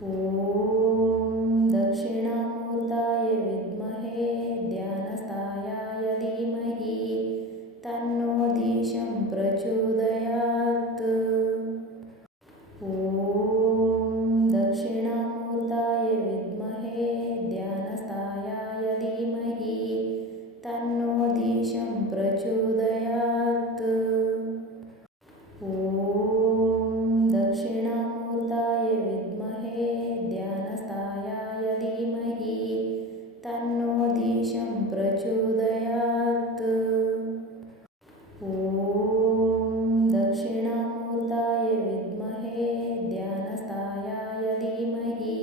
ॐ दक्षिणामूर्ताय विद्महे ध्यानस्थायाय धीमहि तन्नो दिशं प्रचोदयात्। ॐ दक्षिणामूर्ताय विद्महे ध्यानस्थायाय धीमहि तन्नो दिशं प्रचोदयात्। ॐ दक्षिणामूर्ताय विद्महे ध्यानस्थायाय धीमहि तन्नो दिशं प्रचोदयात्। ॐ दक्षिणामूर्ताय विद्महे ध्यानस्थायाय धीमहि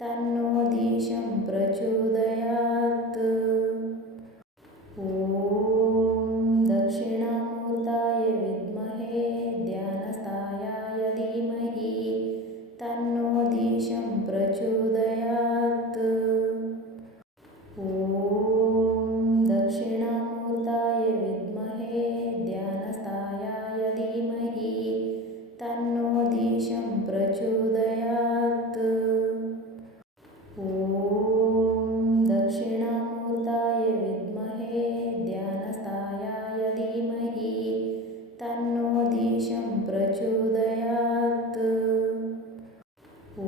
तन्नो दिशं प्रचोदयात्। ॐ दक्षिणामूर्ताय विद्महे ध्यानस्थायाय धीमहि तन्नो दिशं प्रचोदयात्। ॐ दक्षिणामूर्ताय विद्महे ध्यानस्थायाय धीमहि तन्नो दिशं प्रचोदयात्। ॐ दक्षिणामूर्ताय विद्महे ध्यानस्थायाय धीमहि तन्नो दिशं प्रचोदयात्। ॐ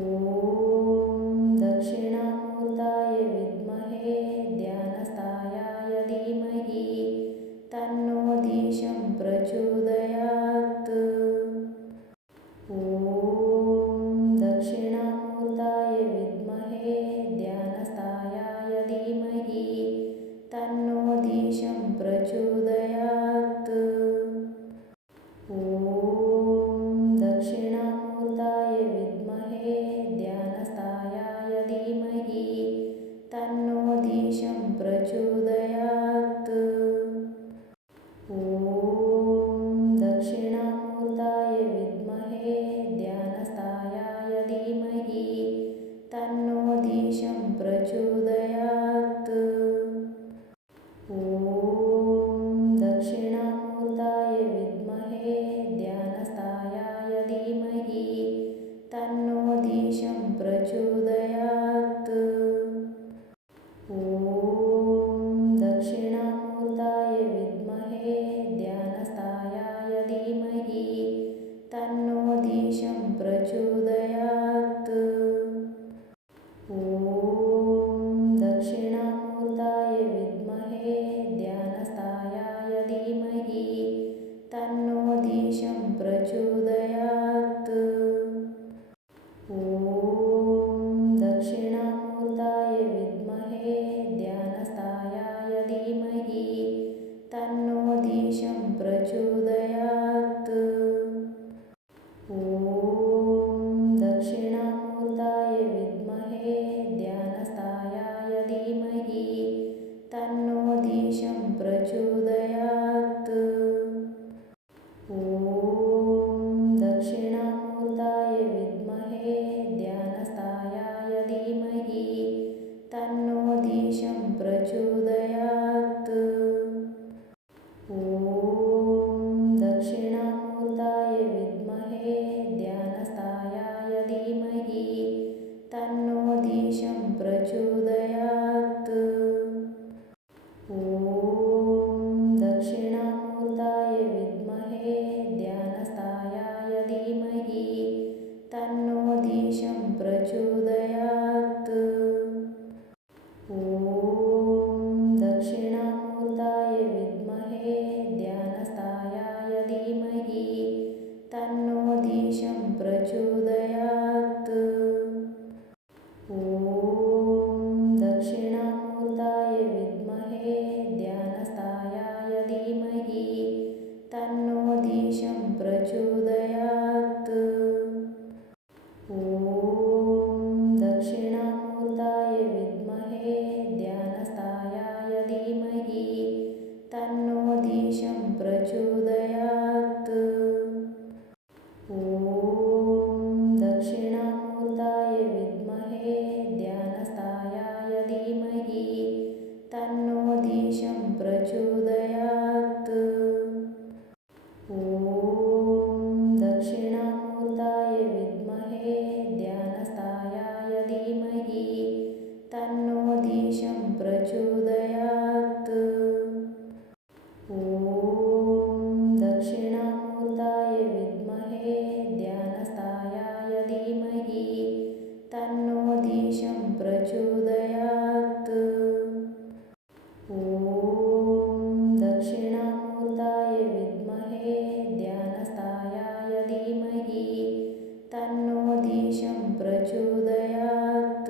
प्रचोदयात्।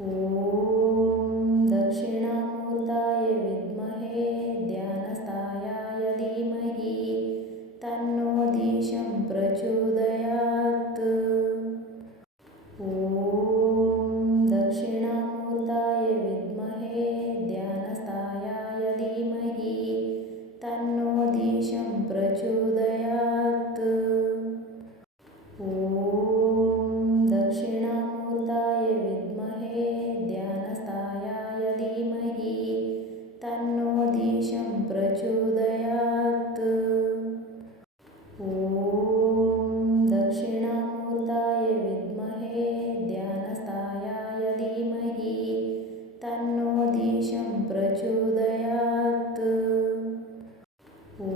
ॐ दक्षिणामूर्ताय विद्महे ध्यानस्थायाय धीमहि तन्नो दिशं प्रचोदयात्। ॐ दक्षिणामूर्ताय विद्महे ध्यानस्थायाय धीमहि तन्नो दिशं प्रचोदयात्। ॐ दक्षिणामूर्ताय विद्महे ध्यानस्थायाय धीमहि तन्नो दिशं प्रचोदयात्। ॐ दक्षिणामूर्ताय विद्महे ध्यानस्थायाय धीमहि तन्नो दिशं प्रचोदयात्। ॐ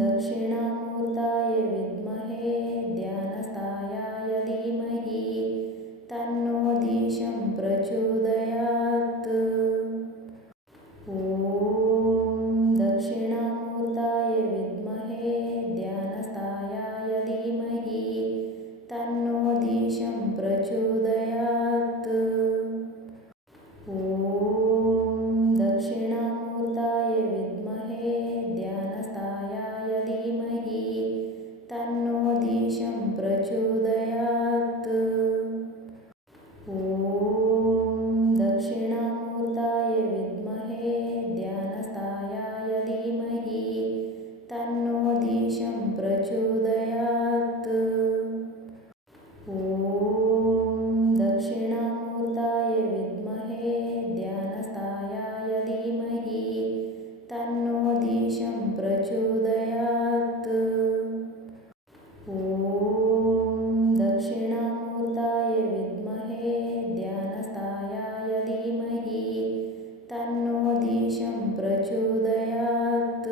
दक्षिणामूर्ताय विद्महे ध्यानस्थायाय धीमहि तन्नो दिशं प्रचोदयात्। ॐ दक्षिणामूर्ताय विद्महे ध्यानस्थायाय धीमहि तन्नो दिशं प्रचोदयात्। ॐ दक्षिणामूर्ताय विद्महे ध्यानस्थायाय धीमहि तन्नो दिशं प्रचोदयात्। ॐ दक्षिणामूर्ताय विद्महे ध्यानस्थायाय धीमहि तन्नो दिशं प्रचोदयात्। ॐ दक्षिणामूर्ताय विद्महे ध्यानस्थायाय धीमहि तन्नो दिशं प्रचोदयात्। ॐ दक्षिणामूर्ताय विद्महे ध्यानस्थायाय धीमहि तन्नो दिशं प्रचोदयात्।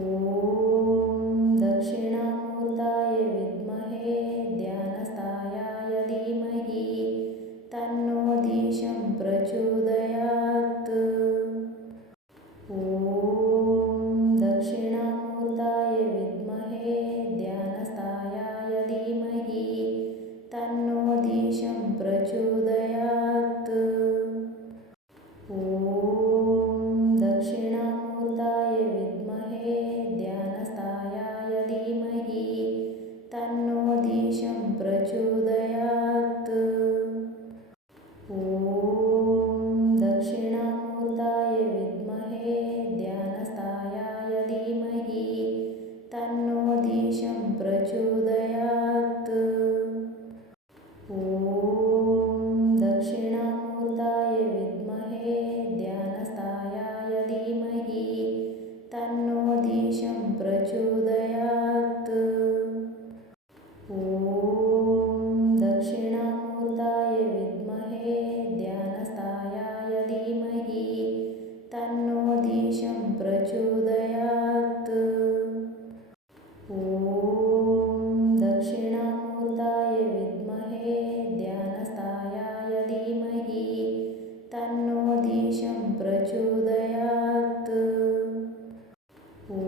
ॐ दक्षिणामूर्ताय विद्महे ध्यानस्थायाय धीमहि तन्नो दिशं प्रचोदयात्। ॐ दक्षिणामूर्ताय विद्महे ध्यानस्थायाय धीमहि तन्नो दिशं प्रचोदयात्। ॐ दक्षिणामूर्ताय विद्महे ध्यानस्थायाय धीमहि तन्नो दिशं प्रचोदयात्। ॐ दक्षिणामूर्ताय विद्महे ध्यानस्थायाय धीमहि तन्नो दिशं प्रचोदयात्। ॐ दक्षिणामूर्ताय विद्महे ध्यानस्थायाय धीमहि तन्नो दिशं प्रचोदयात्। ॐ दक्षिणामूर्ताय विद्महे ध्यानस्थायाय धीमहि तन्नो दिशं प्रचोदयात्। ॐ दक्षिणामूर्ताय विद्महे ध्यानस्थायाय धीमहि तन्नो दिशं प्रचोदयात्। ॐ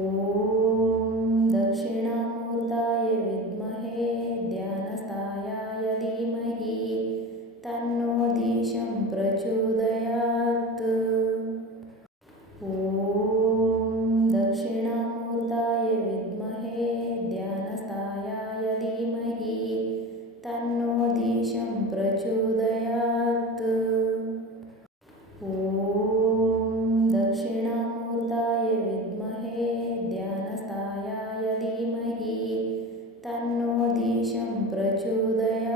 दक्षिणामूर्ताय विद्महे ध्यानस्थायाय धीमहि तन्नो दिशं प्रचोदयात्। ॐ दक्षिणामूर्ताय विद्महे ध्यानस्थायाय धीमहि तन्नो दिशं प्रचोदयात्। ॐ दक्षिणामूर्ताय विद्महे ध्यानस्थायाय धीमहि तन्नो दिशं प्रचोदयात्।